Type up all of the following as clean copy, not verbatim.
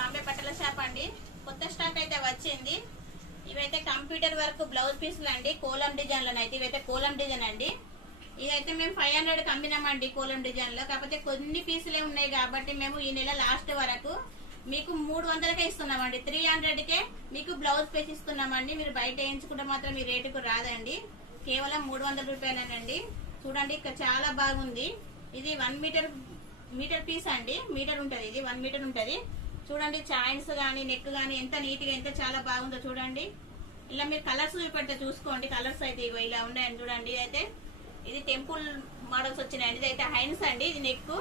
బాంబే బట్టల షాప్ అండి. కొత్త స్టాక్ అయితే వచ్చింది. ఇవైతే కంప్యూటర్ వర్క్ బ్లౌజ్ పీసులు అండి, కోలం డిజైన్లు అయితే. ఇవైతే కోలం డిజైన్ అండి. ఇదైతే మేము 500 అమ్మినామండి కోలం డిజైన్ లో. కాకపోతే కొన్ని పీసులే ఉన్నాయి కాబట్టి మేము ఈ నెల లాస్ట్ వరకు మీకు 300కే ఇస్తున్నామండి. 300కే మీకు బ్లౌజ్ పీస్ ఇస్తున్నామండి. మీరు బయట వేయించుకుంటే మాత్రం ఈ రేటుకు రాదండి. కేవలం 300 రూపాయలేనండి. చూడండి ఇక్కడ చాలా బాగుంది. ఇది 1 మీటర్ పీస్ అండి. మీటర్ ఉంటది, ఇది 1 మీటర్ ఉంటది. చూడండి చైన్స్ గానీ నెక్ గానీ ఎంత నీట్ గా ఎంత చాలా బాగుందో చూడండి. ఇలా మీరు కలర్స్ చూపెడితే చూసుకోండి. కలర్స్ అయితే ఇగో ఇలా ఉన్నాయని చూడండి. అయితే ఇది టెంపుల్ మోడల్స్ వచ్చినాయండి. ఇది అయితే హైన్స్ అండి. ఇది నెక్,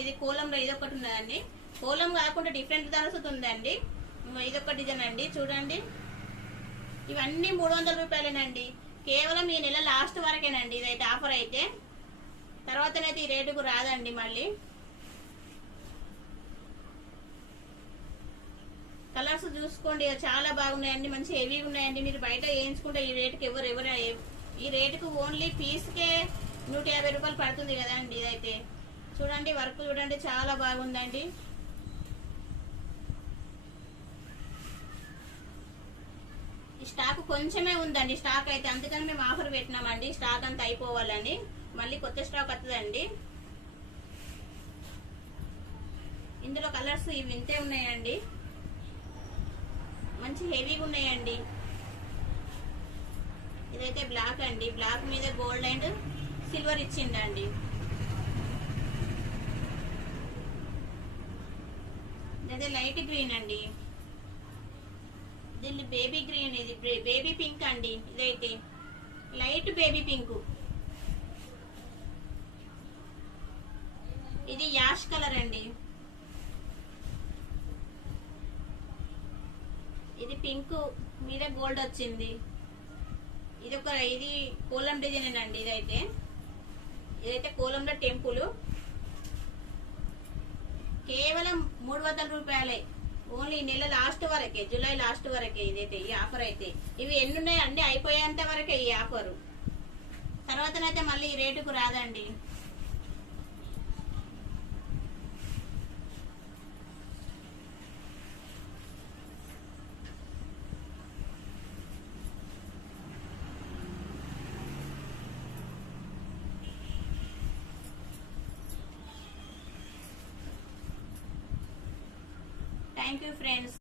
ఇది కోలంలో ఇది ఒకటి ఉన్నదండి. కోలం కాకుండా డిఫరెంట్ కలర్స్ ఉందండి. ఇదొక డిజైన్ అండి. చూడండి ఇవన్నీ 300 రూపాయలేనండి. కేవలం ఈ నెల లాస్ట్ వరకేనండి. ఇదైతే ఆఫర్ అయితే, తర్వాతనైతే ఈ రేటుకు రాదండి. మళ్ళీ కలర్స్ చూసుకోండి, చాలా బాగున్నాయండి. మంచి హెవీ ఉన్నాయండి. మీరు బయట వేయించుకుంటే ఈ రేటుకి ఈ రేటుకు ఓన్లీ పీస్కే 150 రూపాయలు పడుతుంది కదండి. ఇదైతే చూడండి వర్క్ చూడండి చాలా బాగుందండి. ఈ స్టాక్ కొంచెమే ఉందండి. స్టాక్ అయితే అందుకని మేము ఆఫర్ పెట్టినామండి. స్టాక్ అంతా అయిపోవాలని. మళ్ళీ కొత్త స్టాక్ వస్తుందండి. ఇందులో కలర్స్ ఇవి ఇంతే ఉన్నాయండి. మంచి హెవీగా ఉన్నాయండి. ఇదైతే బ్లాక్ అండి. బ్లాక్ మీద గోల్డ్ అండ్ సిల్వర్ ఇచ్చిండండి. ఇదైతే లైట్ గ్రీన్ అండి. దీన్ని బేబీ గ్రీన్, ఇది బేబీ పింక్ అండి. ఇదైతే లైట్ బేబీ పింక్. ఇది యాష్ కలర్ అండి. ఇది పింక్ మీద గోల్డ్ వచ్చింది. ఇది కోలం డిజైన్ అండి. ఇదైతే కోలంలో టెంపుల్. కేవలం 300 రూపాయలే. ఓన్లీ నెల లాస్ట్ వరకే, జూలై లాస్ట్ వరకే ఇదైతే ఈ ఆఫర్ అయితే. ఇవి ఎన్ని ఉన్నాయి అన్ని అయిపోయేంత వరకే ఈ ఆఫర్. తర్వాతనైతే మళ్ళీ ఈ రేటుకు రాదండి. Thank you friends.